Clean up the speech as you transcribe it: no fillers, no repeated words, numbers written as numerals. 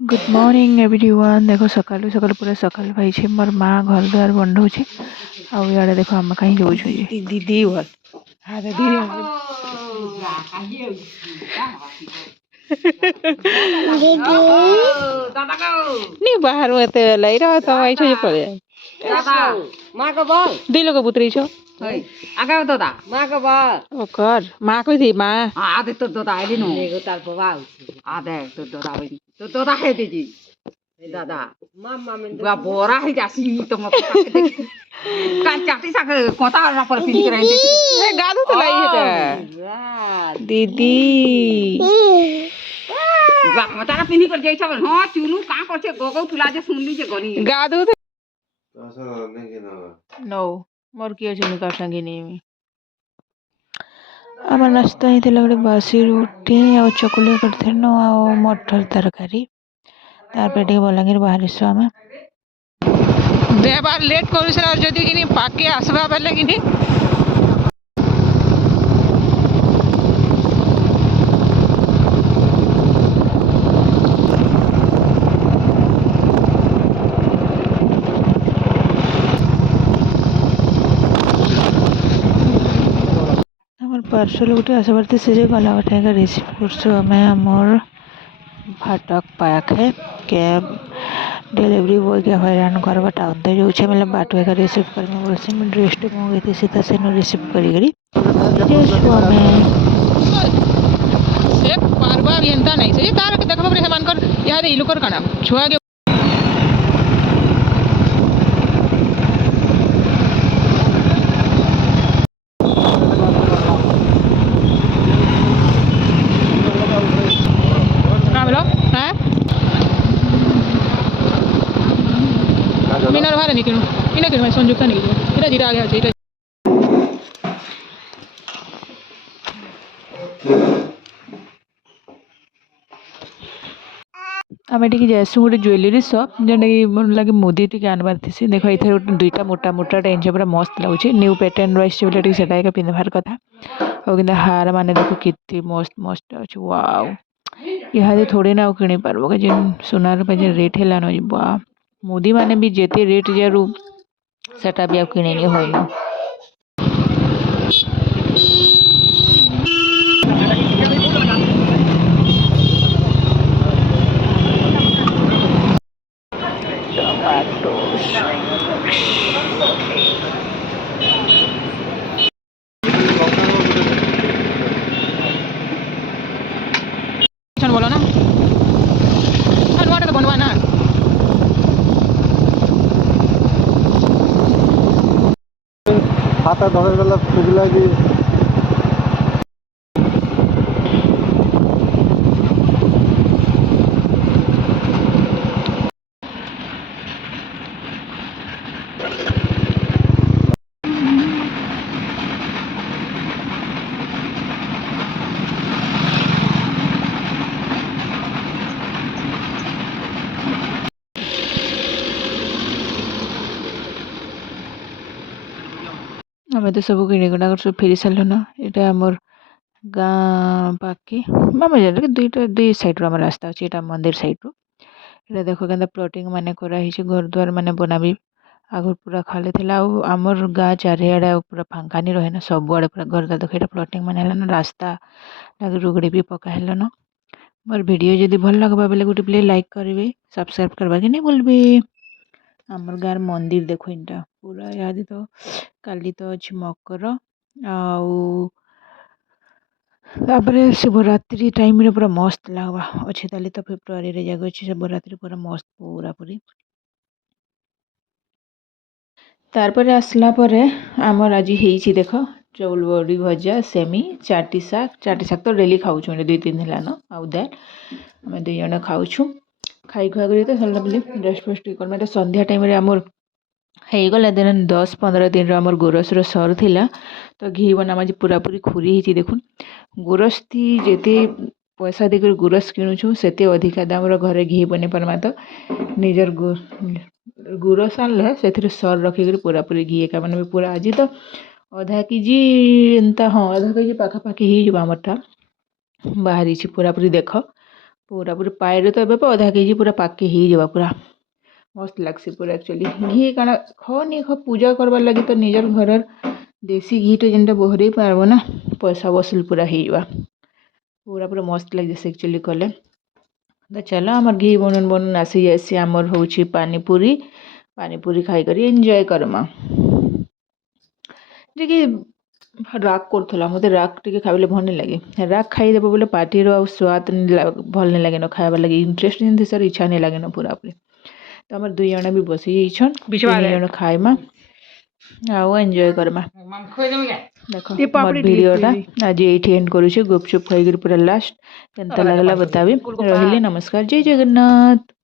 Good morning everyone. देखो सकालू सकालू पूरा सकाल पाई मोर माँ घर द्वार बंधुचे आड़े देखो आम कहीं जाऊँ दीदी भल हाँ दीदी नहीं बाहर में तो लाई रहा तो आई छो पड़े माँ को बोल दी लोग पुत्री छो आगे दादा माँ को बोल ओकर माँ कोई थी माँ आधे तो दादा है दिन देखो तार बाबा आधे तो दादा है तो दादा है दीदी दादा मामा में बुआ बोरा है जासी तो मत कान चाटी सा कोता ना पर पिन कर रहे गादू तो लाई है दीदी बुआ कोता ना पिन कर जाई छ हां चुनु का कर छे गोगौ तुला जे सुनली जे गनी गादू तो नो मोर किए चुनु का संगे नहीं आम नास्ता ही गोटे बासी रुटी आ चकुली करते आ मटर तरकारी तार बलांगीर बाहर आम देबार लेट कर जदि कि पाके आसवा बेले कि पार्सल गोटे आसबार से गला बाटे रिसीव कर फाटक पाखे कैब डिलीवरी बॉय के हैरान कर टाउन तो जो मतलब बाट का रिसीव कर बोलसी मुझे ड्रेस टे मंगई सीधा से रिसीव करी पारबा एंता नहीं से तार के देखबा रे हेमान कर यार ई लोकर काना छुआ के मीनार बाहर नहीं किणु इन किणु संयुक्त नहीं किणु धीरे आगे अच्छे आम टी जैसु गोटे ज्वेलरी सप जेनटा कि मोर लगे मुदी टी आनबार थी देख ये गोटे दुईटा मोटा मोटा इंच पूरा मस्त लगुच न्यू पैटर्न रही बोले से पिंधार कथा और कि हार मान देख के मस्त मस्त अच्छे वाओ यहाँ थोड़ी ना किणी पार्ब जेन सोनार जेन रेट है वाह मुदी माने भी जेते रेट जारू सेटा भी आप किणे होइनो बोलो ना तो बनवा ना हाथ धरे देला खुजला कि आम तो सब किणीगुणा सब फेरी सारे ना यहाँ आमर गाँ पाखे आम जान दुईटा दुई साइड आम रास्ता अच्छे यहाँ मंदिर साइड रू ये देख के प्लटिंग मान कराई घर द्वार मान बना भी आगर पूरा खाली थी आमर गाँ चारिआडे पूरा फांका नहीं रहे ना सब आड़े पूरा घर देख ये प्लटिंग मान है रास्ता लगे रुगड़ी भी पका है ना मोर वीडियो जदि भल लगवा बेले गोटे प्ले लाइक करेंगे सब्सक्राइब करवा के नहीं भूलबे आमर गाँव मंदिर देखो इनटा पूरा याद तो काली तो अच्छी मकर आउे शिवरात्रि टाइम रे पूरा मस्त लगवा अच्छे ताली तो फेब्रुआरी रे जगह अच्छे शिवरात्रि पूरा मस्त पूरा पूरी तारपर आसला परे आमर आज ही देख चौल बड़ी भजा सेमी चाटी शाक तो डेली खाऊँ 2-3 दिन है आउ दैट आम 2 जन खाऊँ खाई खुआ कर तो सरला बोले रेस्ट फेस्ट कर संध्या टाइम आमर होगला दिन 10-15 दिन आमर गोरस सर थिला तो घी बना आज पूरा पूरी खुरी ही देखुन गोरस थी जेते पैसा देकर गोरस किणुछु सेते अधिका दाम घरे घी बने पार्मा तो निजर गुरस आनले से सर रखिक पूरा पूरी घी एका मैंने पूरा आज तो अधा केजी एंता हाँ आधा केजी पाखापाखि हो आमरटा बाहरी पूरा पूरी देख पूरा पूरी पाएरे तो एबे अधा केजी पूरा पाके ही जावा पूरा मस्त लागसी पूरा एक्चुअली घी काना ख नहीं ख पूजा करबार लगी तो निजर घरर देसी घी टे जेनटा बहरे पारबो ना पैसा वसूल पूरा ही जावा पूरा पूरा मस्त लग जैसे एक्चुअली कले तो चलो आमर घी बनन बनन आसी जासी आमर होची पानीपुरी खाई करी एंजॉय करमा टिके राग करथला मते राग टिके खाबले भल नहीं लगे राग खाई देबो बोले पार्टी रो स्वाद भल नहीं लगे न खाइबा लगे इंटरेस्ट नहीं सर इच्छा नहीं लगे न पूरा पूरी तो आमर दुई जण भी बसी जाइछन तीन जण खाइमा आउ एंजॉय करमा देखो मोर वीडियोटा आज एठी एंड करूछु गुपचुप खाई पूरा लास्ट केनता लागला बताबी रहिले नमस्कार जय जगन्नाथ।